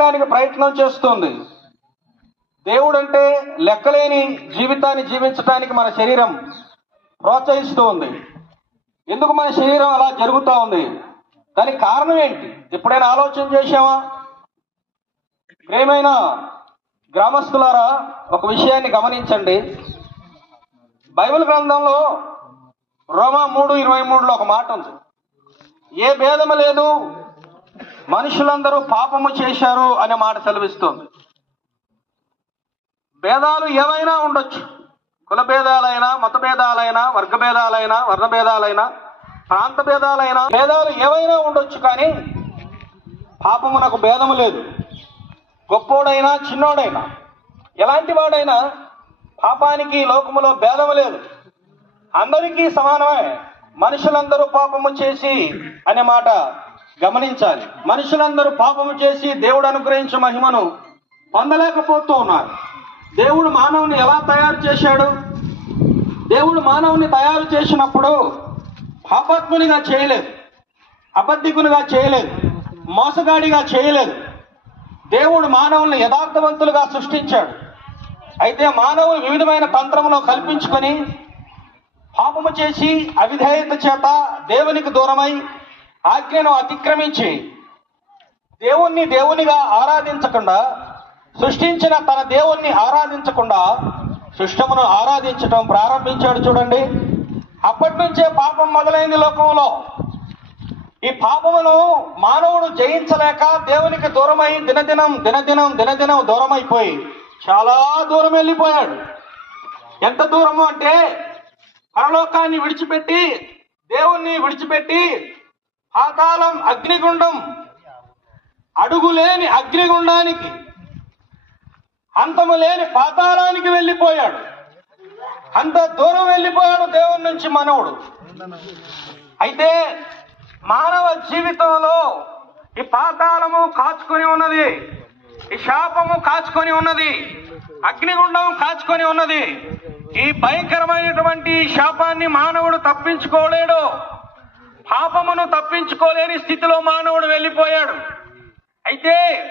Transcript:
చేయటానికి ప్రయత్నం చేస్తుంది. దేవుడు అంటే లెక్కలేని జీవితాన్ని జీవించడానికి మన శరీరం ప్రోత్సహిస్తూ ఉంది. ఎందుకు మన శరీరం అలా జరుగుతూ ఉంది? దానికి కారణం ఏంటి? ఎప్పుడైనా ఆలోచన చేశావా? ప్రియమైన గ్రామస్తులారా, ఒక విషయాన్ని గమనించండి. బైబిల్ గ్రంథంలో రోమా 3:23లో ఒక మాట ఉంది. ఏ భేదము లేదు, మనుషులందరూ పాపము చేశారు అనే మాట సెలవిస్తుంది. భేదాలు ఏవైనా ఉండొచ్చు. కుల భేదాలైనా, మత భేదాలైనా, వర్గ భేదాలైనా, వర్ణ భేదాలైనా, ప్రాంత భేదాలైనా, భేదాలు ఏవైనా ఉండొచ్చు, కానీ పాపమునకు భేదము లేదు. గొప్పోడైనా చిన్నోడైనా ఎలాంటి వాడైనా పాపానికి లోకములో భేదము లేదు. అందరికీ సమానమే. మనుషులందరూ పాపము చేసి అనే మాట గమనించాలి. మనుషులందరూ పాపము చేసి దేవుడు అనుగ్రహించే మహిమను పొందలేకపోతూ ఉన్నారు. దేవుడు మానవుని ఎలా తయారు చేశాడు? దేవుడు మానవుని తయారు చేసినప్పుడు పాపాత్మునిగా చేయలేదు, అబద్ధికునిగా చేయలేదు, మోసగాడిగా చేయలేదు. దేవుడు మానవుల్ని యథార్థవంతులుగా సృష్టించాడు. అయితే మానవులు వివిధమైన తంత్రమును కల్పించుకొని పాపము చేసి అవిధేయత చేత దేవునికి దూరమై ఆజ్ఞను అతిక్రమించి దేవునిగా ఆరాధించకుండా, సృష్టించిన తన దేవుణ్ణి ఆరాధించకుండా సృష్టమును ఆరాధించటం ప్రారంభించాడు. చూడండి, అప్పటి నుంచే పాపం మొదలైంది లోకంలో. ఈ పాపమును మానవుడు జయించలేక దేవునికి దూరమై దినదినం దూరమైపోయి చాలా దూరం వెళ్ళిపోయాడు. ఎంత దూరము అంటే పరలోకాన్ని విడిచిపెట్టి, దేవుణ్ణి విడిచిపెట్టి పాతాళం, అగ్నిగుండం, అడుగులేని అగ్నిగుండానికి, అంతము లేని పాతాళానికి వెళ్ళిపోయాడు. అంత దూరం వెళ్ళిపోయాడు దేవుని నుంచి మానవుడు. అయితే మానవ జీవితంలో ఈ పాతాళము కాచుకొని ఉన్నది, ఈ శాపము కాచుకొని ఉన్నది, అగ్నిగుండం కాచుకొని ఉన్నది. ఈ భయంకరమైనటువంటి శాపాన్ని మానవుడు తప్పించుకోలేడు. పాపమును తప్పించుకోలేని స్థితిలో మానవుడు వెళ్ళిపోయాడు. అయితే